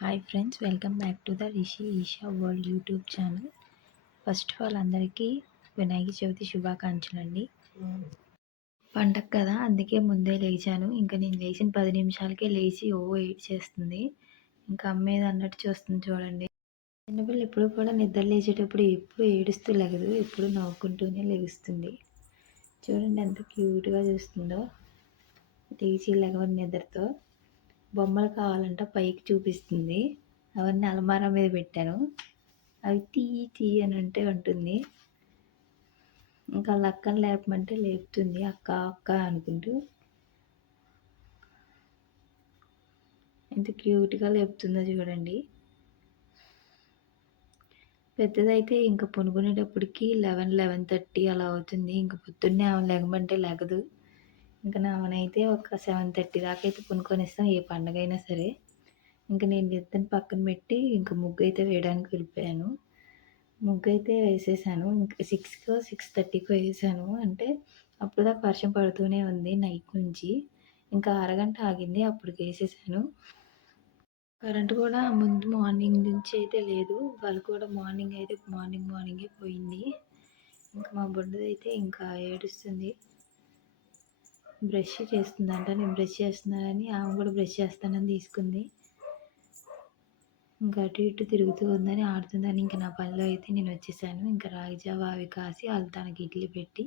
Hi friends, welcome back to the Rishi Isha world YouTube channel. First of all అందరికీ వినాయక చవితి శుభాకాంక్షలు అండి. పండగ కదా, అందుకే ముందే లేచాను. ఇంకా నేను లేచిన 10 నిమిషాలకే లేచి ఏడ్చేస్తుంది. ఇంకా అమ్మేది అన్నట్టు చూస్తుంది చూడండి. చిన్నపిల్ల ఎప్పుడు కూడా నిద్ర లేచేటప్పుడు ఎప్పుడు ఏడుస్తూ లెగదు, ఎప్పుడు నవ్వుకుంటూనే లెగుస్తుంది. చూడండి ఎంత క్యూట్గా చూస్తుందో లేచి లెగవని నిద్రతో. బొమ్మలు కావాలంట పైకి చూపిస్తుంది. అవన్నీ అలమారా మీద పెట్టాను. అవి తీ అని అంటే ఉంటుంది. ఇంకా వాళ్ళ అక్కని లేపమంటే లేపుతుంది, అక్క అక్క అనుకుంటూ. ఎంత క్యూట్గా లేపుతుందో చూడండి. పెద్దదైతే ఇంకా పనుకునేటప్పటికి 11:30 అలా అవుతుంది. ఇంకా పొద్దున్నే ఆమె లెగమంటే లెగదు. ఇంకా నావనైతే ఒక 7:30 దాకా అయితే పనుకొనిస్తాం, ఏ పండగ అయినా సరే. ఇంకా నేను నిద్రని పక్కన పెట్టి ఇంకా ముగ్గు అయితే వేయడానికి వెళ్ళిపోయాను. ముగ్గు అయితే వేసేసాను. ఇంకా 6కో 6:30కో వేసాను. అంటే అప్పుడు దాకా వర్షం పడుతూనే ఉంది నైట్ నుంచి. ఇంకా అరగంట ఆగింది, అప్పుడు వేసేసాను. కరెంట్ కూడా ముందు మార్నింగ్ నుంచి అయితే లేదు, వాళ్ళు కూడా మార్నింగే పోయింది. ఇంకా మా బుడ్డదైతే ఇంకా ఏడుస్తుంది. బ్రష్ చేస్తుందంట, నేను బ్రష్ చేస్తున్నానని ఆమె కూడా బ్రష్ చేస్తానని తీసుకుంది. ఇంకా అటు ఇటు తిరుగుతూ ఉందని ఆడుతుందని ఇంకా నా పనిలో అయితే నేను వచ్చేసాను. ఇంకా రాగి జావ అవి కాసి తనకి ఇడ్లీ పెట్టి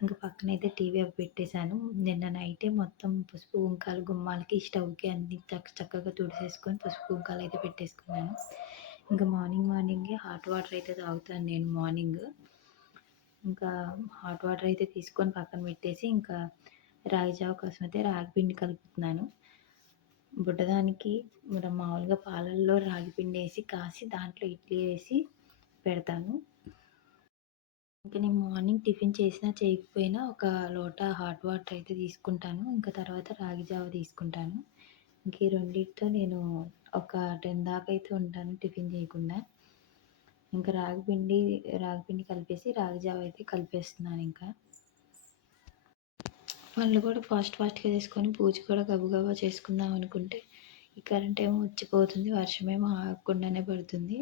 ఇంకా పక్కనైతే టీవీ అవి పెట్టేశాను. నిన్న నైటే మొత్తం పసుపు కుంకాలు గుమ్మాలకి స్టవ్కి అన్ని చక్కగా తుడిసేసుకొని పసుపు కుంకాలు అయితే పెట్టేసుకున్నాను. ఇంకా మార్నింగే హాట్ వాటర్ అయితే తాగుతాను నేను మార్నింగ్. ఇంకా హాట్ వాటర్ అయితే తీసుకొని పక్కన పెట్టేసి ఇంకా రాగి జావ కోసం అయితే రాగి పిండి కలుపుతున్నాను. బుడ్డదానికి మామూలుగా పాలల్లో రాగి పిండి వేసి కాసి దాంట్లో ఇడ్లీ వేసి పెడతాను. ఇంకా నేను మార్నింగ్ టిఫిన్ చేసినా చేయకపోయినా ఒక లోటా హాట్ వాటర్ అయితే తీసుకుంటాను. ఇంకా తర్వాత రాగి జావ తీసుకుంటాను. ఇంక ఈ రెండిటితో నేను ఒక 10 దాకా అయితే ఉంటాను టిఫిన్ చేయకుండా. ఇంకా రాగి పిండి కలిపేసి రాగి జావ అయితే కలిపేస్తున్నాను. ఇంకా పనులు కూడా ఫాస్ట్గా చేసుకొని పూజ కూడా గబగబా చేసుకుందాం అనుకుంటే ఈ కరెంట్ ఏమో వచ్చిపోతుంది, వర్షమేమో ఆగకుండానే పడుతుంది.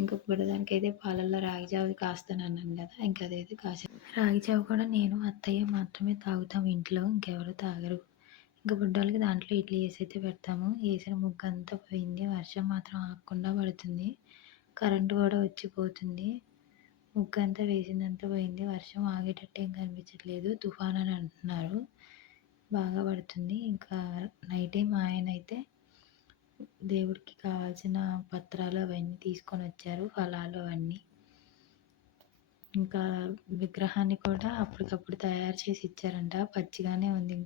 ఇంకా బుడ్డదానికి అయితే పాలల్లో రాగి జావ కాస్తానన్నాను కదా, ఇంకా అదైతే కాసాను. రాగి జావ కూడా నేను అత్తయ్య మాత్రమే తాగుతాం ఇంట్లో, ఇంకెవరు తాగరు. ఇంకా బుడ్డోళ్ళకి దాంట్లో ఇడ్లీ వేసి అయితే పెడతాము. వేసిన ముగ్గు అంతా పోయింది, వర్షం మాత్రం ఆగకుండా పడుతుంది, కరెంటు కూడా వచ్చిపోతుంది. ముగ్గు అంతా వేసిందంతా పోయింది, వర్షం ఆగేటట్టు ఏం కనిపించట్లేదు, తుఫాన్ అని అంటున్నారు, బాగా పడుతుంది. ఇంకా నైట్ టైం ఆయన అయితే దేవుడికి కావాల్సిన పత్రాలు అవన్నీ తీసుకొని వచ్చారు, ఫలాలు అవన్నీ. ఇంకా విగ్రహాన్ని కూడా అప్పటికప్పుడు తయారు చేసి ఇచ్చారంట, పచ్చిగానే ఉంది.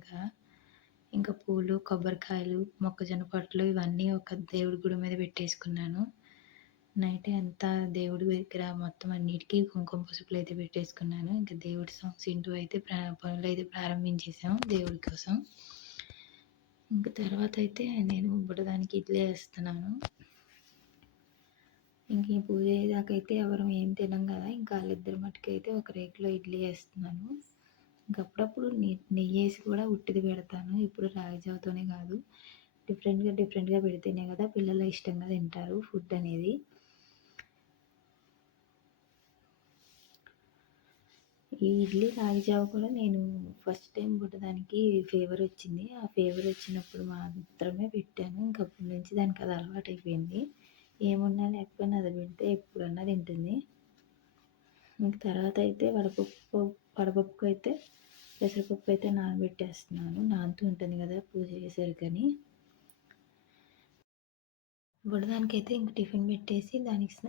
ఇంకా పూలు, కొబ్బరికాయలు, మొక్కజొన్న పొట్లు ఇవన్నీ ఒక దేవుడి గుడి మీద పెట్టేసుకున్నాను. నైట్ అంతా దేవుడి దగ్గర మొత్తం అన్నిటికీ కుంకుమ పసుపులు అయితే పెట్టేసుకున్నాను. ఇంకా దేవుడి సాంగ్స్ వింటూ అయితే పనులు అయితే ప్రారంభించేసాం దేవుడి కోసం. ఇంకా తర్వాత అయితే నేను బుడ్డదానికి ఇడ్లీ వేస్తున్నాను. ఇంక ఈ పూజ అయ్యేదాకైతే ఎవరం ఏం తినం కదా, ఇంకా వాళ్ళిద్దరి మట్టుకైతే ఒక రేకులో ఇడ్లీ వేస్తున్నాను. ఇంకప్పుడప్పుడు నెయ్యి వేసి కూడా ఉట్టిది పెడతాను, ఇప్పుడు రాగి జావతోనే కాదు, డిఫరెంట్గా పెడితేనే కదా పిల్లలు ఇష్టంగా తింటారు ఫుడ్ అనేది. ఈ ఇడ్లీ రాగి జావ కూడా నేను ఫస్ట్ టైం బుడ్డదానికి ఫీవర్ వచ్చింది, ఆ ఫీవర్ వచ్చినప్పుడు మాత్రమే పెట్టాను. ఇంకప్పటి నుంచి దానికి అది అలవాటు అయిపోయింది. ఏమున్నా లేకపోయినా అది పెడితే ఎప్పుడన్నా తింటుంది. ఇంక తర్వాత అయితే వడపప్పుకు అయితే పెసరపప్పు అయితే నానబెట్టేస్తున్నాను, నానుతూ ఉంటుంది కదా పూజ చేసేసరికని. బుడ్డదానికైతే ఇంక టిఫిన్ పెట్టేసి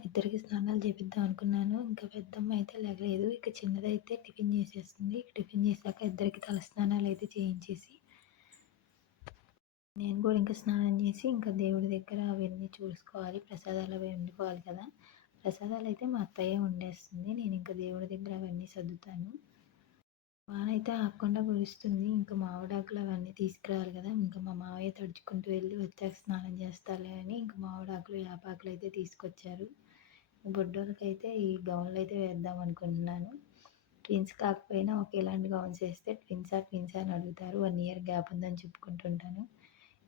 ఇద్దరికి స్నానాలు చేపిద్దాం అనుకున్నాను. ఇంకా పెద్దమ్మ అయితే లేగలేదు, ఇక చిన్నదైతే టిఫిన్ చేసేస్తుంది. టిఫిన్ చేశాక ఇద్దరికి తల స్నానాలు అయితే చేయించేసి నేను కూడా ఇంకా స్నానం చేసి ఇంకా దేవుడి దగ్గర అవన్నీ చూసుకోవాలి, ప్రసాదాలు అవి వండుకోవాలి కదా. ప్రసాదాలు అయితే మా అత్తయ్య వండేస్తుంది, నేను ఇంకా దేవుడి దగ్గర అవన్నీ సర్దుతాను. వాన అయితే ఆగకుండా కురుస్తుంది, ఇంకా మామిడాకులు అవన్నీ తీసుకురావాలి కదా. ఇంకా మా మావయ్య తడుచుకుంటూ వెళ్ళి వచ్చాక స్నానం చేస్తాలే అని ఇంకా మామిడాకులు వేపాకులు అయితే తీసుకొచ్చారు. బుడ్డోళ్ళకైతే ఈ గౌన్లు అయితే వేద్దాం అనుకుంటున్నాను. ట్విన్స్ కాకపోయినా ఒకేలాంటి గౌన్స్ వేస్తే ట్విన్సా అని అడుగుతారు, 1 ఇయర్ గ్యాప్ ఉందని చెప్పుకుంటుంటాను.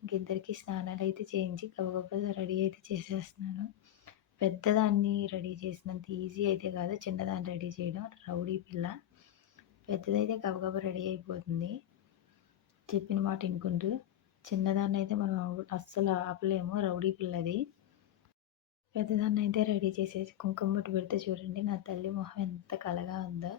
ఇంకిద్దరికి స్నానాలయితే చేయించి గబగబా రెడీ అయితే చేసేస్తున్నాను. పెద్దదాన్ని రెడీ చేసినంత ఈజీ అయితే కాదు చిన్నదాన్ని రెడీ చేయడం. రౌడీ పిల్ల. పెద్దదైతే గబగబా రెడీ అయిపోతుంది చెప్పిన మాట వినుకుంటూ. చిన్నదాన్నయితే మనం అస్సలు ఆపలేము, రౌడీ పిల్లది. పెద్దదాన్నయితే రెడీ చేసేసి కుంకుమ బొట్టు పెడితే చూడండి నా తల్లి మొహం ఎంత కళగా ఉందో.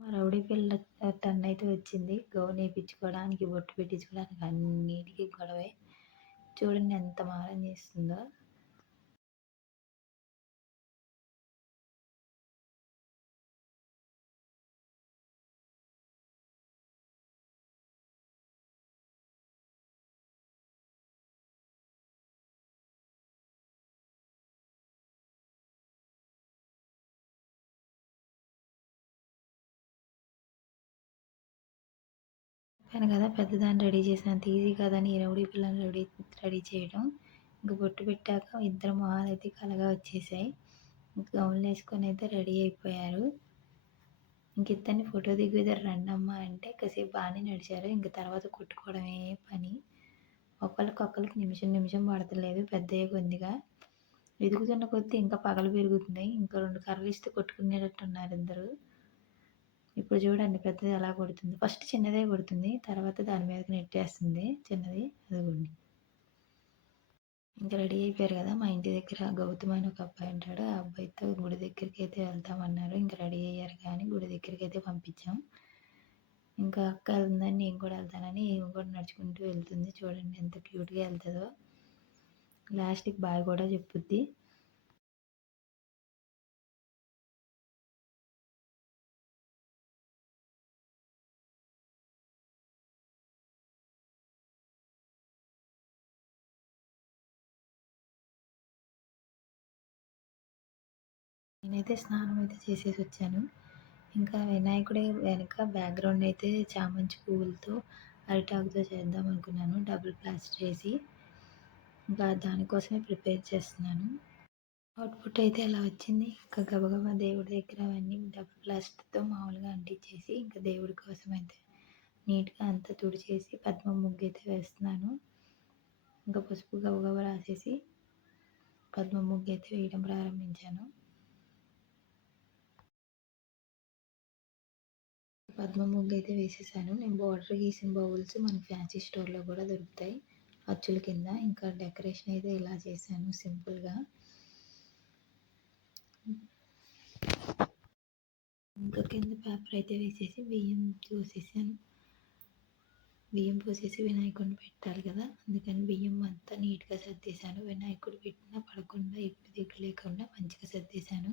మా రౌడీ పిల్ల తన్నైతే వచ్చింది గౌన్ వేయించుకోవడానికి, బొట్టు పెట్టించుకోవడానికి, అన్నిటికీ గొడవే. చూడండి ఎంత మారం చేస్తుందో. చెప్పాను కదా పెద్దదాన్ని రెడీ చేసినంత ఈజీ కాదని ఈ రౌడీ పిల్లని రెడీ చేయడం. ఇంక బొట్టు పెట్టాక ఇద్దరు మొహాలైతే కలగా వచ్చేసాయి. ఇంక గౌన్లు వేసుకొని అయితే రెడీ అయిపోయారు. ఇంక ఇద్దరిని ఫోటో దిగుదారు రండమ్మా అంటే కాసేపు బాగానే నడిచారు. ఇంక తర్వాత కొట్టుకోవడమే పని. ఒకళ్ళకి నిమిషం నిమిషం పడతలేదు పెద్దయ్య కొద్దిగా. ఎదుగుతున్న కొద్దీ ఇంకా పగలు పెరుగుతున్నాయి. ఇంకా 2 కర్రలు ఇస్తే కొట్టుకునేటట్టున్నారు ఇద్దరు. ఇప్పుడు చూడండి పెద్దది ఎలా కొడుతుంది. ఫస్ట్ చిన్నదే కొడుతుంది, తర్వాత దాని మీదకి నెట్టేస్తుంది చిన్నది. అదిగోండి. ఇంకా రెడీ అయిపోయారు కదా. మా ఇంటి దగ్గర గౌతమ్ అని ఒక అబ్బాయి ఉంటాడు. ఆ అబ్బాయితో గుడి దగ్గరికి అయితే వెళ్తామన్నారు. ఇంకా రెడీ అయ్యారు కానీ గుడి దగ్గరికి అయితే పంపించాం. ఇంకా అక్క వెళ్తుందని నేను కూడా వెళ్తానని ఈమె కూడా నడుచుకుంటూ వెళ్తుంది. చూడండి ఎంత క్యూట్గా వెళ్తుందో. లాస్ట్కి బాయ్ కూడా చెప్పుద్ది. నేనైతే స్నానం అయితే చేసేసి వచ్చాను. ఇంకా వినాయకుడి వెనక బ్యాక్గ్రౌండ్ అయితే చామంతి పువ్వులతో అరిటాకుతో చేద్దాం అనుకున్నాను, డబుల్ ప్లాస్టర్ వేసి. ఇంకా దానికోసమే ప్రిపేర్ చేస్తున్నాను. అవుట్పుట్ అయితే అలా వచ్చింది. ఇంకా గబగబా దేవుడి దగ్గర అవన్నీ డబుల్ ప్లాస్టర్తో మామూలుగా అంటించేసి ఇంకా దేవుడి కోసం అయితే నీట్గా అంతా తుడిచేసి పద్మం ముగ్గు అయితే వేస్తున్నాను. ఇంకా పసుపు గబగబా రాసేసి పద్మం ముగ్గు అయితే వేయడం ప్రారంభించాను. పద్మ ముగ్గు అయితే వేసేసాను. నేను బార్డర్ గీసిన బౌల్స్ మన ఫ్యాన్సీ స్టోర్లో కూడా దొరుకుతాయి అచ్చుల కింద. ఇంకా డెకరేషన్ అయితే ఇలా చేశాను సింపుల్గా. ఇంకా కింద పేపర్ అయితే వేసేసి బియ్యం పోసేసాను. బియ్యం పోసేసి వినాయకుడిని పెట్టాలి కదా, అందుకని బియ్యం అంతా నీట్గా సర్దేశాను. వినాయకుడు పెట్టినా పడకుండా ఎప్పుడు దిగులు లేకుండా మంచిగా సర్దేశాను.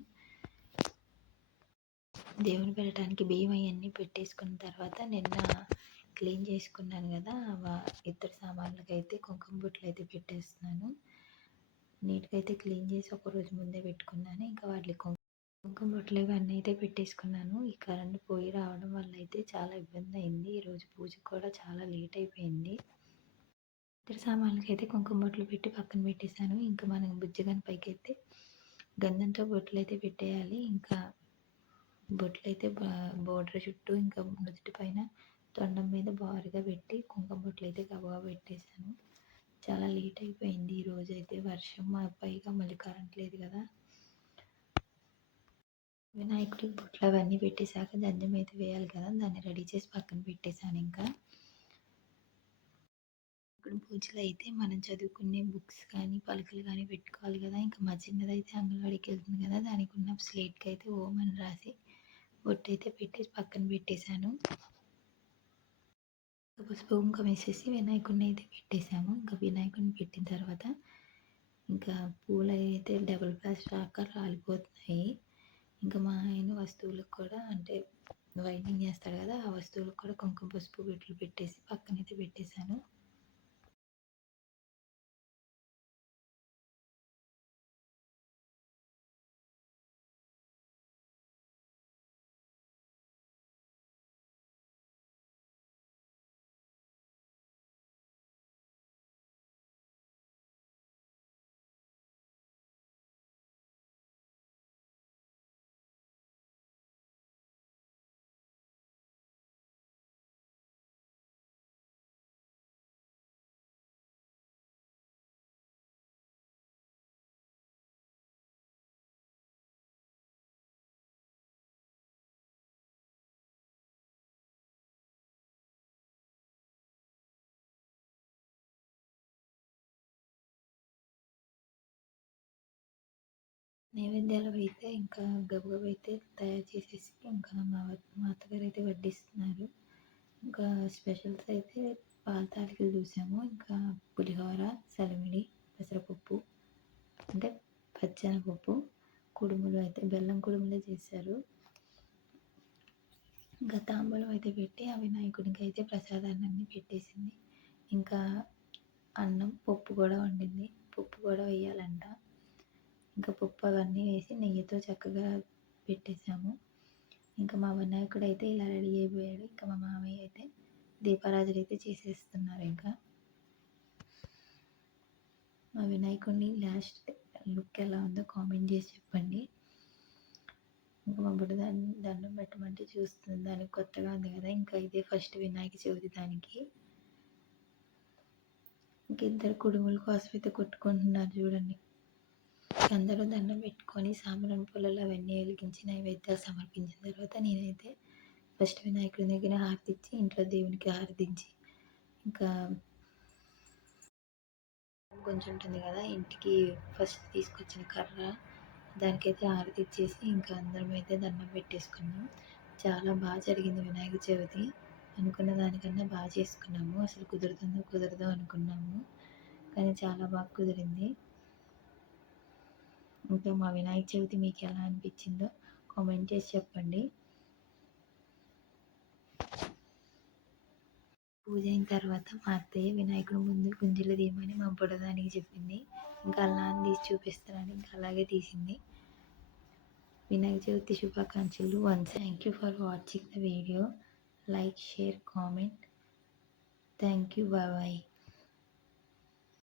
దేవుని పెట్టడానికి బియ్యం అవన్నీ పెట్టేసుకున్న తర్వాత నిన్న క్లీన్ చేసుకున్నాను కదా, ఇద్దరు సామాన్లకి అయితే కుంకుమ బొట్లు అయితే పెట్టేస్తున్నాను. నీట్గా అయితే క్లీన్ చేసి ఒకరోజు ముందే పెట్టుకున్నాను. ఇంకా వాటికి కుంకుమ బొట్లు ఇవన్నీ అయితే పెట్టేసుకున్నాను. ఈ కరెంట్ పోయి రావడం వల్ల అయితే చాలా ఇబ్బంది అయింది. ఈరోజు పూజ కూడా చాలా లేట్ అయిపోయింది. ఇద్దరు సామాన్లకి అయితే కుంకుమ బొట్లు పెట్టి పక్కన పెట్టేశాను. ఇంకా మనం బుజ్జిగని పైకి అయితే గంధంతో బొట్లు అయితే పెట్టేయాలి. ఇంకా బొట్లు అయితే బోర్డర్ చుట్టూ ఇంకా నుదుటి పైన తొండం మీద బారుగా పెట్టి కుంకుమ బొట్లు అయితే గబగబా పెట్టేశాను. చాలా లేట్ అయిపోయింది ఈరోజు అయితే. వర్షం పైగా మళ్ళీ కరెంట్ లేదు కదా. వినాయకుడికి బొట్లు అవన్నీ పెట్టేశాక దండం అయితే వేయాలి కదా, దాన్ని రెడీ చేసి పక్కన పెట్టేశాను. ఇంకా ఇక్కడ పూజలు అయితే మనం చదువుకునే బుక్స్ కానీ పలకలు కానీ పెట్టుకోవాలి కదా. ఇంకా మా చిన్నదైతే అంగన్వాడికి వెళ్తుంది కదా, దానికి ఉన్న స్లేట్కి అయితే ఓం అని రాసి బొట్టు అయితే పెట్టేసి పక్కన పెట్టేశాను. పసుపు కుంకుమ వేసేసి వినాయకుడిని అయితే పెట్టేశాము. ఇంకా వినాయకుడిని పెట్టిన తర్వాత ఇంకా పూలు అయితే డబుల్ ప్లాస్టర్ ఆకారం రాలిపోతున్నాయి. ఇంకా మా ఆయన వస్తువులకు కూడా అంటే వైండింగ్ చేస్తాడు కదా, ఆ వస్తువులకు కూడా కుంకుమ పసుపు బిడ్డలు పెట్టేసి పక్కనైతే పెట్టేశాను. నైవేద్యాలు అయితే ఇంకా గబగబా అయితే తయారు చేసేసి ఇంకా మా అత్తగారు అయితే వడ్డిస్తున్నారు. ఇంకా స్పెషల్స్ అయితే పాల తాలికలు చూసాము, ఇంకా పులిహోర, సలిమిడి, పెసరపప్పు అంటే పచ్చెనపప్పు, కుడుములు అయితే బెల్లం కుడుములే చేశారు. ఇంకా తాంబూలం అయితే పెట్టి ఆ వినాయకుడికి అయితే ప్రసాదాన్ని పెట్టేసింది. ఇంకా అన్నం, పప్పు కూడా వండింది. పప్పు కూడా వేయాలంట. ఇంకా పప్పు అవన్నీ వేసి నెయ్యితో చక్కగా పెట్టేసాము. ఇంకా మా వినాయకుడు అయితే ఇలా రెడీ అయిపోయాడు. ఇంకా మా మామయ్య అయితే దీపారాధన అయితే చేసేస్తున్నారు. ఇంకా మా వినాయకుడిని లాస్ట్ లుక్ ఎలా ఉందో కామెంట్ చేసి చెప్పండి. ఇంకా మా బుడ్డ దాన్ని దండం పెట్టమంటే చూస్తుంది. దానికి కొత్తగా ఉంది కదా, ఇంకా ఇదే ఫస్ట్ వినాయక చవితి దానికి. ఇంక ఇద్దరు కుడుముల కోసం అయితే కొట్టుకుంటున్నారు చూడండి. అందరూ దండం పెట్టుకొని సాంబ్రాణి పుల్లలు అవన్నీ వెలిగించి నైవేద్యాలు సమర్పించిన తర్వాత నేనైతే ఫస్ట్ వినాయకుడి దగ్గర హారతి ఇచ్చి ఇంట్లో దేవునికి హారతించి ఇంకా కొంచెం ఉంటుంది కదా, ఇంటికి ఫస్ట్ తీసుకొచ్చిన కర్ర దానికైతే హారతి ఇచ్చేసి ఇంకా అందరం అయితే దండం పెట్టేసుకున్నాం. చాలా బాగా జరిగింది వినాయక చవితి. అనుకున్న దానికన్నా బాగా చేసుకున్నాము. అసలు కుదరదో అనుకున్నాము, కానీ చాలా బాగా కుదిరింది. ఇంకా మా వినాయక చవితి మీకు ఎలా అనిపించిందో కామెంట్ చేసి చెప్పండి. పూజ అయిన తర్వాత మా అత్తయ్య వినాయకుడు ముందు గుంజలు తీయమని మా బుడదానికి చెప్పింది. ఇంకా అలా తీసి చూపిస్తానని ఇంకా అలాగే తీసింది. వినాయక చవితి శుభాకాంక్షలు. Once thank you for watching the video. Like, share, comment. Thank you. Bye.